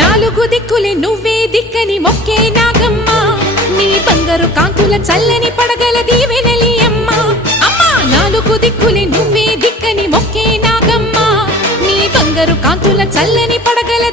నాలుగు దిక్కులే నువ్వే దిక్కని మొక్కే నాగమ్మ నీ బంగారు కాంతుల చల్లని పడగల దీవెనలి అమ్మ అమ్మా నాలుగు దిక్కులే నువ్వే దిక్కని మొక్కే నాగమ్మ నీ బంగారు కాంతుల చల్లని పడగల